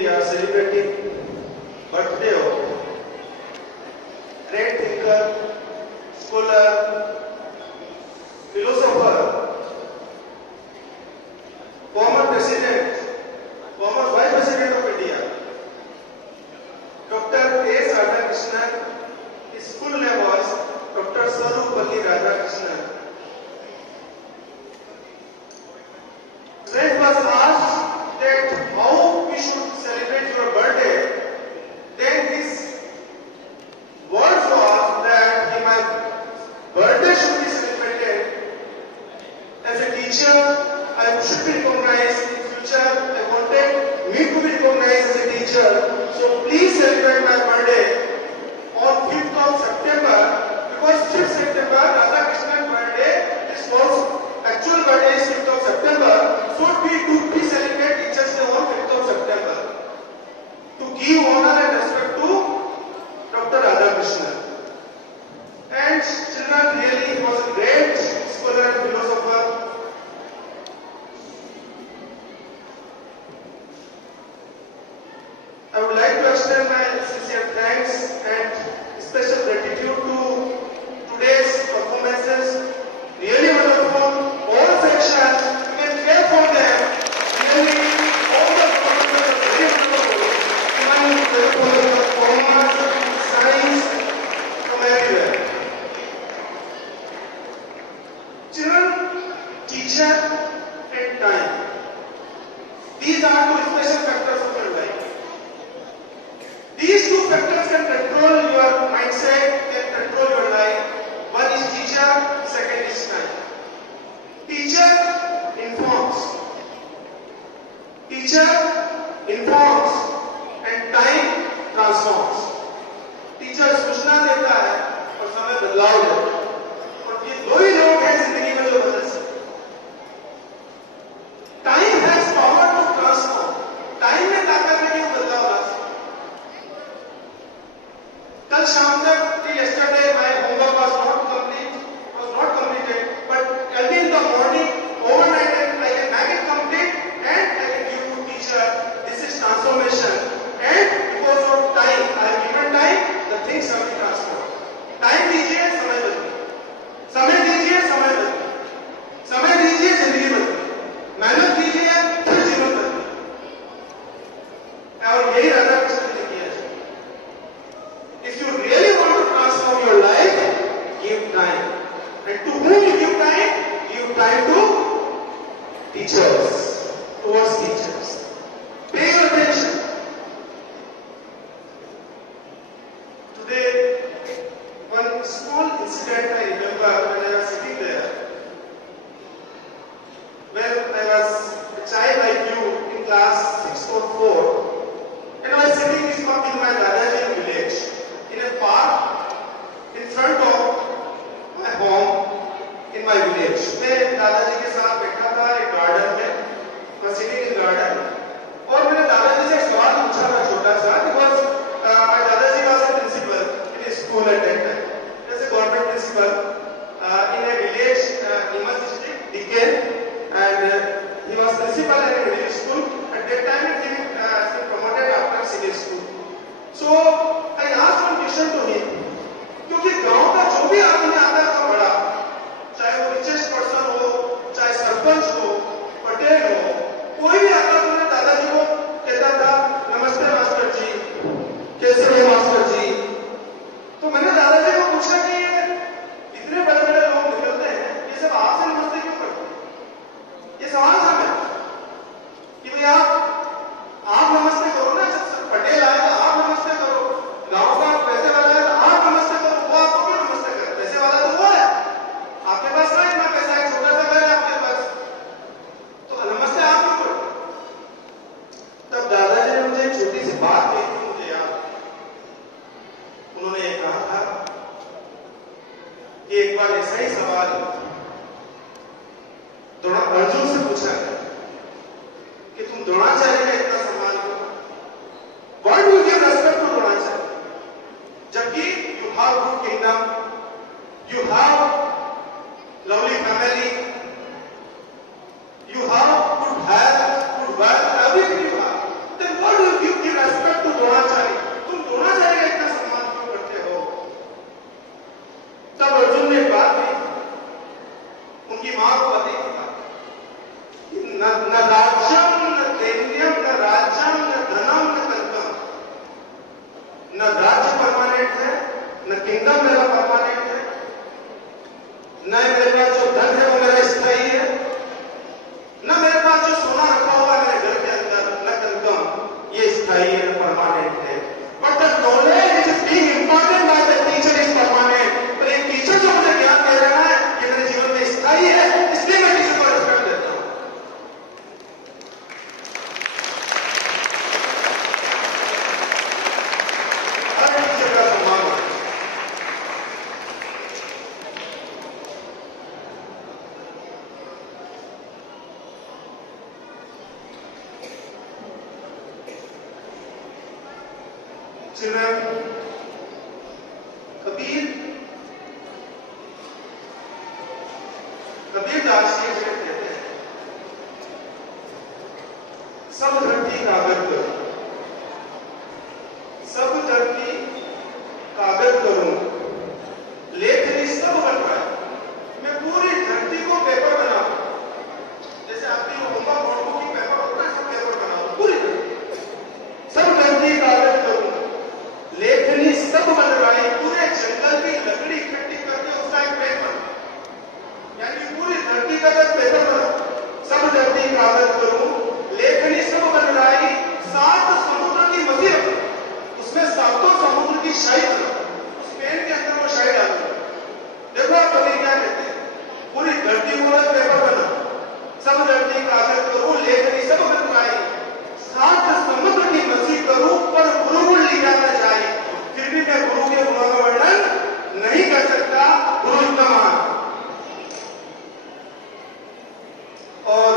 we are celebrating birthday of great thinker, scholar, philosopher, former president, former vice president of India, Dr. A. Radhakrishnan. His full name was Dr. Sarvapalli Radhakrishnan. When it was asked that how we should celebrate your birthday, then his words was that my birthday should be celebrated as a teacher. I should be recognized in future. I wanted me to be recognized as a teacher. So please celebrate my birthday on 5th of September, because 5th September, Radhakrishnan birthday, this was actual birthday is 5th of September, so we celebrate Teachers Day on 5th of September to give honor and respect to Dr. Radhakrishnan. And children, really he was a great scholar and philosopher. I would like to extend my sincere thanks and special gratitude to today's performances. Really wonderful. All sections, you can care for them. Really, all the performances are very wonderful. Even the commerce, science, from everywhere. Children, teacher, and time. These are two special factors of your life. These two factors can control your mindset, can control your life. One is teacher, second is time. Teacher informs. Teacher informs and time transforms. Teacher सूचना देता है और समय बदलाव देता है. और ये दो ही लोग हैं जिंदगी में जो बदल सकते. Time has power to transform. Time में ताकत है कि वो बदलाव ला सकते. कल शाम तक yesterday my homework was not completed, but early in the morning, overnight I can make it complete and I can give to teacher. This is transformation, and because of time, I have given time, the things have been transformed. Time दीजिए समय बदले, समय दीजिए समय बदले, समय दीजिए जिंदगी बदले, मेहनत दीजिए फिर जीवन बदले. और यही राधाकृष्ण ने किया है. If you really want to transform your life, give time. And to whom you give time? Give time to teachers, towards teachers. Pay your attention. Today, one small incident I remember when I was sitting there. When I was a child like you in class 6 or 4, and I was sitting in my Dadaji village in a park in front of my home in my village. मैं दादाजी के साथ बैठा था एक garden में, was sitting in garden, और मैंने दादाजी से एक सवाल पूछा था छोटा सा, because my दादाजी was a principal in a school at that time. As a government principal in a village, Nimas district, Deccan, and he was principal in a village school. At that time, he Children, Kabir Das ji कहते हैं, सब धरती कागज करूं, सब धरती कागज करूं, लेखनी सब बनवाए। मैं पूरी धरती को पेपर बनाऊं, जैसे आपकी होमवर्क नोटबुक की पेपर होता है, सब पेपर बनाऊं, पूरी धरती, सब धरती कागज करूं, लेखनी सब बनवाई, पूरे जंगल की लकड़ी इकट्ठी करके उसका एक पेपर, यानी पूरी धरती का जब पेपर बना, सब धरती कागज करूं, लेखनी सब बनवाई, 7 समुद्र की मछली रखूं, उसमें 7 समुद्र की शाही बनाऊं, उस पेन के अंदर वो शाही डालूं। देखो आप कभी क्या कहते हैं, पूरी धरती को पेपर बना, सब धरती कागज करूं, लेखनी सब बनवाई, 7 समुद्र की मछली करूं, पर गुरु गुण लिया न जाए। फिर भी मैं गुरु के गुणों का वर्णन नहीं कर सकता, गुरु उत्तम। और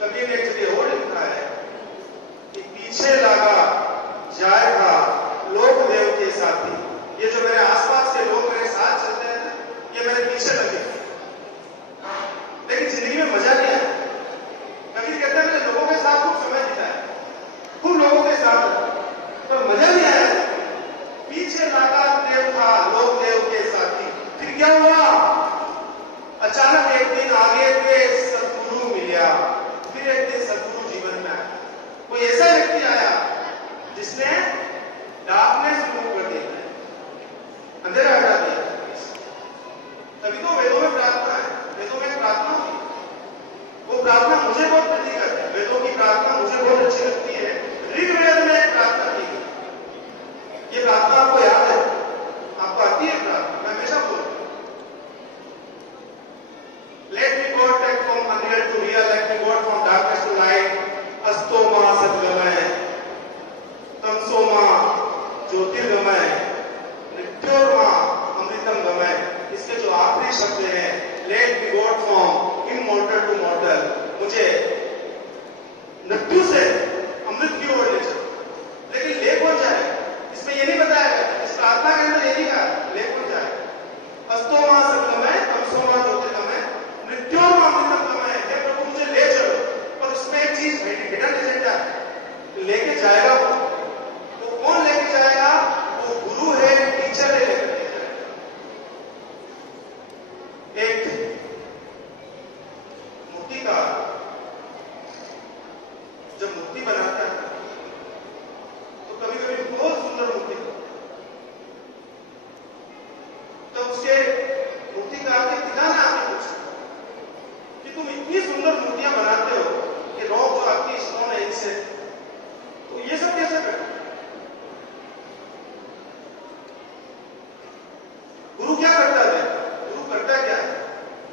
कबीर ने एक जगह और लिखा है कि पीछे लगा जाएगा लोक देव के साथी। ये जो मेरे आसपास के लोग मेरे साथ चलते हैं ना, ये मेरे पीछे लगे, लेकिन जिंदगी में मजा नहीं आया। कबीर कहते हैं मैंने लोगों के साथ खूब समय बिताया, खूब लोगों के साथ, तो मजा नहीं आया। पीछे लगा देव था लोक देव के साथी। फिर क्या हुआ, अचानक एक दिन आगे के सदगुरु मिला, फिर एक दिन सदगुरु जीवन में आया। कोई ऐसा व्यक्ति आया जिसने डार्कनेस रिमूव कर दिया, अंधेरा हटा दिया। तभी तो वेदों में प्रार्थना है, वेदों में प्रार्थना होती है, वो प्रार्थना मुझे बहुत प्रीति करती है, वेदों की प्रार्थना मुझे बहुत अच्छी लगती है। ऋग्वेद में प्रार्थना की गई, ये प्रार्थना आपको याद है, आपको आती है प्रार्थना, मैं हमेशा बोलता हूं, let me God take from unreal to real, let me God from darkness to light, अस्तोमा सद्गमय, तमसोमा ज्योतिर्गमय, नित्योर्मा अमृतम गमय। इसके जो आखिरी शब्द हैं, let me God from immortal to mortal, मुझे मृत्यु से अमृत की ओर ले चलो। लेकिन ले कौन जाए, इसमें ये नहीं बताया गया, इस प्रार्थना के अंदर ये नहीं कहा ले कौन जाए। अस्तोमा सद्गमय, तमसोमा ज्योतिर्गमय, नित्योर्मा अमृतम गमय। हे प्रभु मुझे ले चलो, पर उसमें एक चीज हिडन एजेंडा लेके जाएगा वो कौन लेके जाएगा, वो गुरु है, टीचर है, लेकर के जाएगा। एक मूर्तिकार जब मूर्ति बनाता है तो कभी कभी बहुत सुंदर मूर्ति, तो उसके मूर्तिकार के पिता ने आके पूछा कि तुम इतनी सुंदर मूर्तियां बनाते हो, कि रॉक जो आपकी स्टोन है इनसे, तो ये सब कैसे करते? गुरु क्या करता है, गुरु करता क्या है,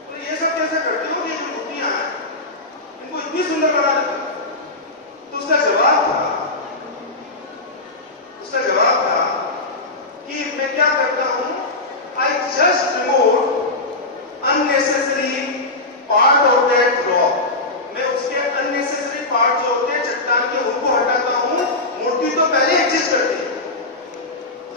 तो ये सब कैसे करते हो, ये जो मूर्तियां हैं इनको इतनी सुंदर बना देते? तो उसका जवाब था कि मैं क्या करता हूं, I just remove unnecessary part of that rock. मैं उसके अननेसेसरी पार्ट जो होते हैं चट्टान के, उनको हटाता हूं। मूर्ति तो पहले एग्जिस्ट करती है,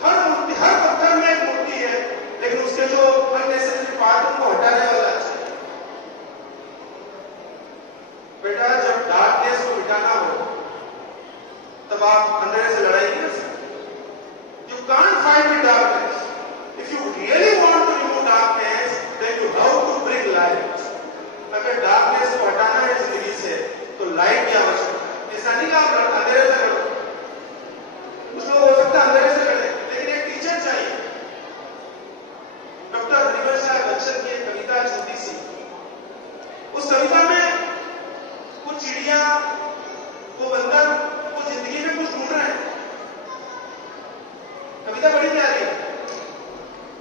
हर मूर्ति, हर पत्थर में एक मूर्ति है, लेकिन उसके जो अननेसेसरी पार्ट उनको हटाने वाला चाहिए। बेटा जब डार्कनेस को मिटाना हो तब आप अंधेरे से लड़ाई नहीं कर सकते। You can't fight with darkness. If you really want to remove darkness, then you have to bring light. अगर डार्कनेस को हटाना है जिंदगी से तो लाइट की आवश्यकता है। ऐसा नहीं कि आप अंधेरे से लड़ो, कुछ लोग हो सकता है अंधेरे से लड़े, लेकिन एक टीचर चाहिए। डॉक्टर हरिवंश राय बच्चन की एक कविता छोटी सी, उस कविता में वो चिड़िया, वो बंदर, वो जिंदगी में कुछ ढूंढ रहे हैं। कविता बड़ी प्यारी है,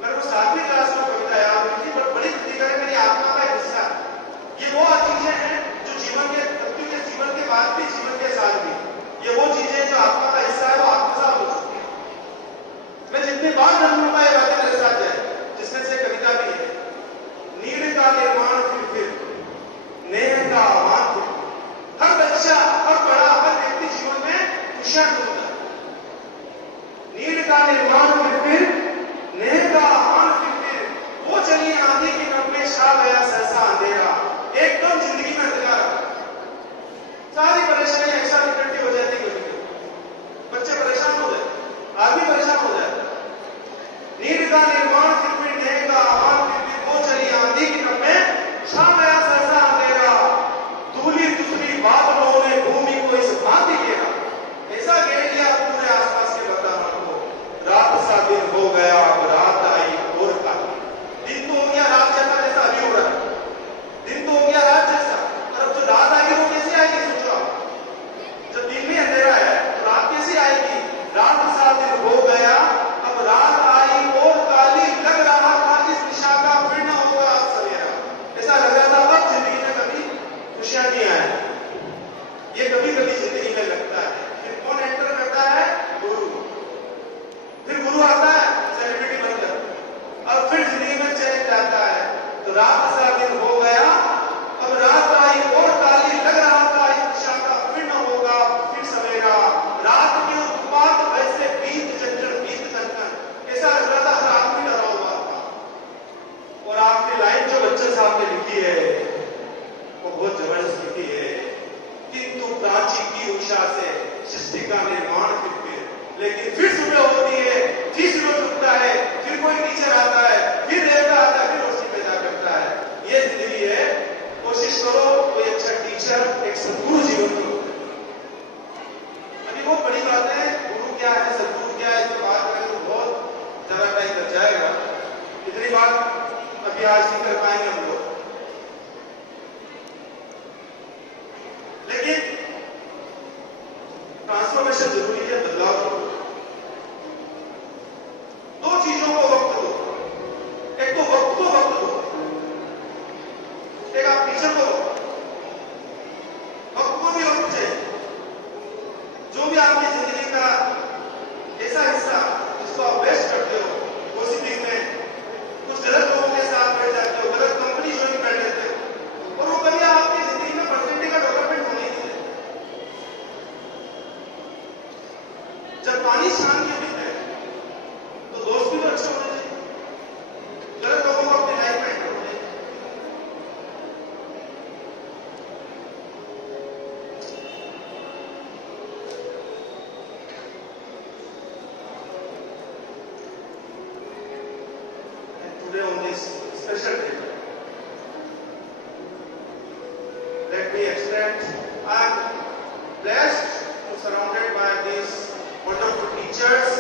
मेरे को 7वीं क्लास में कविता याद हुई थी, पर बड़ी कविता है, मेरी आत्मा का हिस्सा। ये वो चीजें हैं जो जीवन के, मृत्यु के जीवन के बाद भी, जीवन के साथ भी, ये वो चीजें जो आत्मा का हिस्सा है, वो आत्मसात हो चुकी है। मैं जितनी बार धन लूंगा ये बातें मेरे साथ जाए, जिसमें से कविता भी है, नीड़ का निर्माण फिर नेह का आह्वान फिर। हर बच्चा, हर बड़ा, हर व्यक्ति जीवन में खुशियां ढूंढता है, का निर्माण फिर नेह का आन फिर वो चली आंधी की नम में छा गया सहसा अंधेरा। एकदम जिंदगी में अंधेरा, सारी परेशानी एक साथ इकट्ठी हो जाती है। बच्चे परेशान हो जाए, आदमी परेशान हो जाए। नींद का निर्माण फिर नेह का आन फिर वो चली आंधी की नम में छा गया सहसा अंधेरा। धूली दूसरी बादलों ने भूमि को इस भांति घेरा, ऐसा घेर लिया पूरे आसपास के वातावरण को। रात सा दिन हो गया, अब रात आई और का। दिन तो हो गया रात जैसा, जैसा अभी हो रहा है। दिन तो हो गया रात जैसा, और अब जो रात आएगी वो कैसे आएगी सोचो आप। जब दिन में अंधेरा है तो रात कैसे आएगी। रात सा दिन हो गया, अब रात आई और काली। लग रहा था इस दिशा का फिर न होगा सवेरा। ऐसा लग रहा था अब जिंदगी में कभी खुशियां नहीं आए। ये कभी कभी जिंदगी में लगता है। फिर कौन एंटर करता है, गुरु। फिर गुरु आता है सेलिब्रिटी बनकर, अब फिर जिंदगी में चैन जाता है। तो रात सा दिन हो गया, अब रात आई और काली। लग रहा था इस दिशा का फिर न होगा फिर सवेरा। रात के उत्पात वैसे बीत जंजन बीत कंकन। ऐसा लग रहा था हर आदमी डरा हुआ था। और आपकी लाइन जो बच्चन साहब ने लिखी है वो बहुत जबरदस्त लिखी है। किंतु प्राची की उषा से सृष्टि का निर्माण फिर, लेकिन फिर सुबह होती है, फिर सूरज उगता है, फिर कोई टीचर आता है, फिर देवता आता है, फिर रोशनी पैदा करता है। ये जिंदगी है। कोशिश करो कोई अच्छा टीचर, एक सद्गुरु जीवन को। अभी बहुत बड़ी बात है, गुरु क्या है, सद्गुरु क्या है, इसको बात करें तो बहुत ज्यादा टाइम लग जाएगा। इतनी बात अभी आज नहीं कर पाएंगे हम लोग। लेकिन ट्रांसफॉर्मेशन जरूरी है, बदलाव जरूरी है। दो चीजों को वक्त दो। एक तो वक्त को वक्त दो, एक आप टीचर को वक्त को भी वक्त चाहिए। जो भी आपकी जिंदगी का ऐसा हिस्सा जिसको आप वेस्ट करते हो, उसी दिन में कुछ गलत लोगों के साथ बैठ जाते हो, गलत कंपनी ज्वाइन कर लेते हो, और वो कभी आपकी जिंदगी में परसेंटेज का डेवलपमेंट होने नहीं देते। जब पानी शान के पीते हैं तो दोस्त भी तो अच्छे होने चाहिए। गलत लोगों को अपनी लाइफ में एंटर होने चाहिए। Today on this special day, let me extend, I am blessed to surrounded by these wonderful teachers.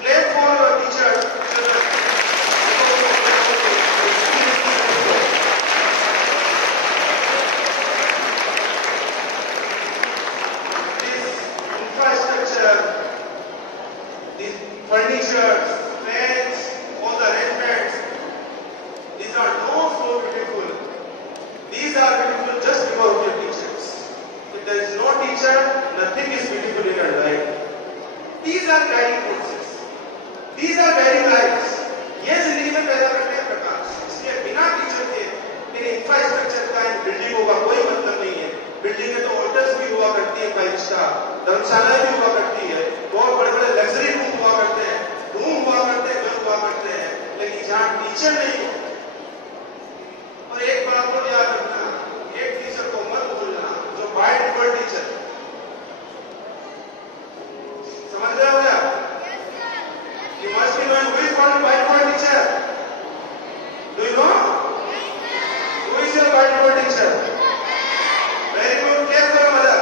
Clap for your teachers. This infrastructure, these furnitures, fans, all the arrangements, these are not so beautiful. These are beautiful just because of your teachers. If there is no teacher, nothing is beautiful in your life. These are guiding forces. These are guiding lights. ये जिंदगी में पैदा करते हैं प्रकाश। इसलिए बिना teacher के in infrastructure का, इन बिल्डिंगों का कोई मतलब नहीं है। बिल्डिंगें तो होटल्स भी हुआ करती है, 5 स्टार धर्मशालाएं भी हुआ करती है, बहुत बड़े बड़े लग्जरी रूम हुआ करते हैं, रूम हुआ करते हैं, घर हुआ करते हैं, लेकिन जहां टीचर नहीं हो। और एक बात को याद रखना, एक टीचर को मत भूलना, जो बाय डिफॉल्ट टीचर। समझ रहे हो क्या? You must be knowing who is called by default teacher. Do you know? Who is your by default teacher? Very good. Clap for your mother.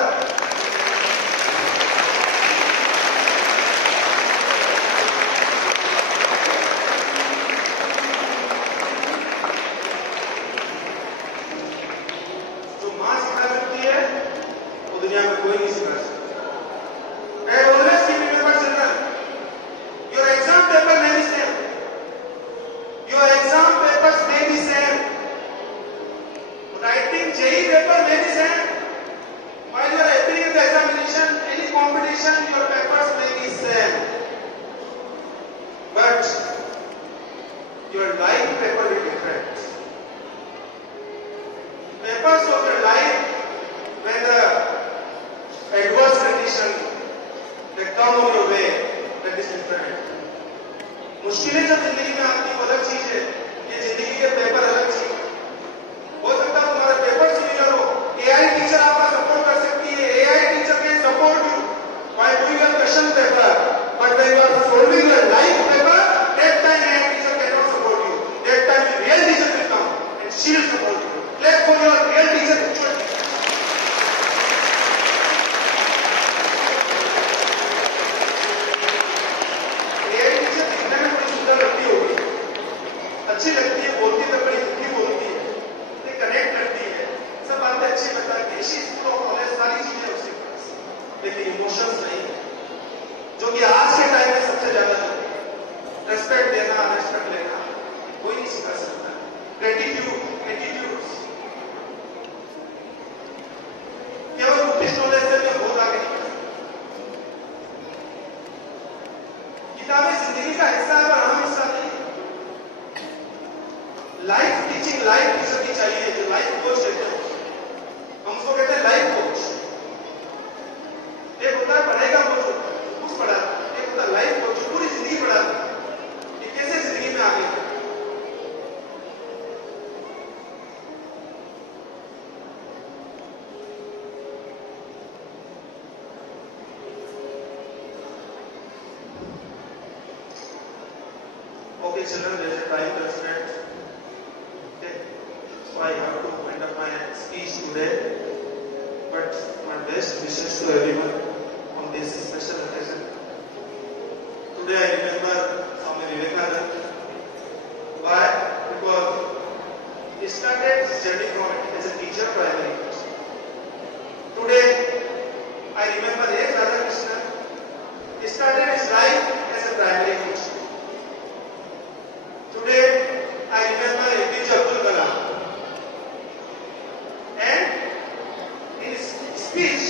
जो माँ सिखा सकती है वो दुनिया में कोई नहीं सिखा सकता। I always keep remember children, your exam paper may be same. Your exam papers may be same. Writing JEE paper may be same. While you are appearing in the examination, any competition, your papers may be same. But your life paper will be different. Papers of your life, when the adverse condition that come on your way, that is different. मुश्किलें जब जिंदगी में आती है वो अलग चीज है, ये जिंदगी के पेपर अलग चीज है। हो सकता है तुम्हारा पेपर सिमिलर हो, एआई टीचर आपका सपोर्ट कर सकती है, AI teacher can support you while doing your question paper, but when you are solving your life paper, that time AI teacher can not support you, that time real teacher will come and she will support you. Clap for your real teacher. अच्छी लगती है, बोलती तो बड़ी दुखी बोलती है, connect करती है, सब बातें अच्छी बताती है, सारी चीजें उसके पास, लेकिन इमोशंस नहीं है, जो कि आज के टाइम में सबसे ज्यादा जरूरी है। रेस्पेक्ट देना, रेस्पेक्ट लेना कोई नहीं सिखा सकता। ग्रेटिट्यूड, एटीट्यूड्स केवल बुद्धिस्ट नॉलेज से मैं बहुत आगे नहीं बढ़ सकता। किताबें जिंदगी का हिस्सा है, पर अहम हिस्सा नहीं है। लाइफ टीचिंग लाइफ टीचर की चाहिए, जो लाइफ कोच कहते हैं, हम उसको कहते हैं लाइफ कोच। एक होता है पढ़ेगा कोच, कुछ पढ़ा, एक होता है लाइफ कोच, जो पूरी जिंदगी पढ़ाता है कि कैसे जिंदगी में आगे बढ़े। Okay, children, there is a time constraint. So I have to wind up my speech today, but my best wishes to everyone on this special occasion. Today I remember Swami Vivekananda. Why? Because he started his journey from as a teacher primary. Today I remember A. Radhakrishnan. He started his life as a primary teacher. Today I remember APJ Abdul Kalam. And in his speech,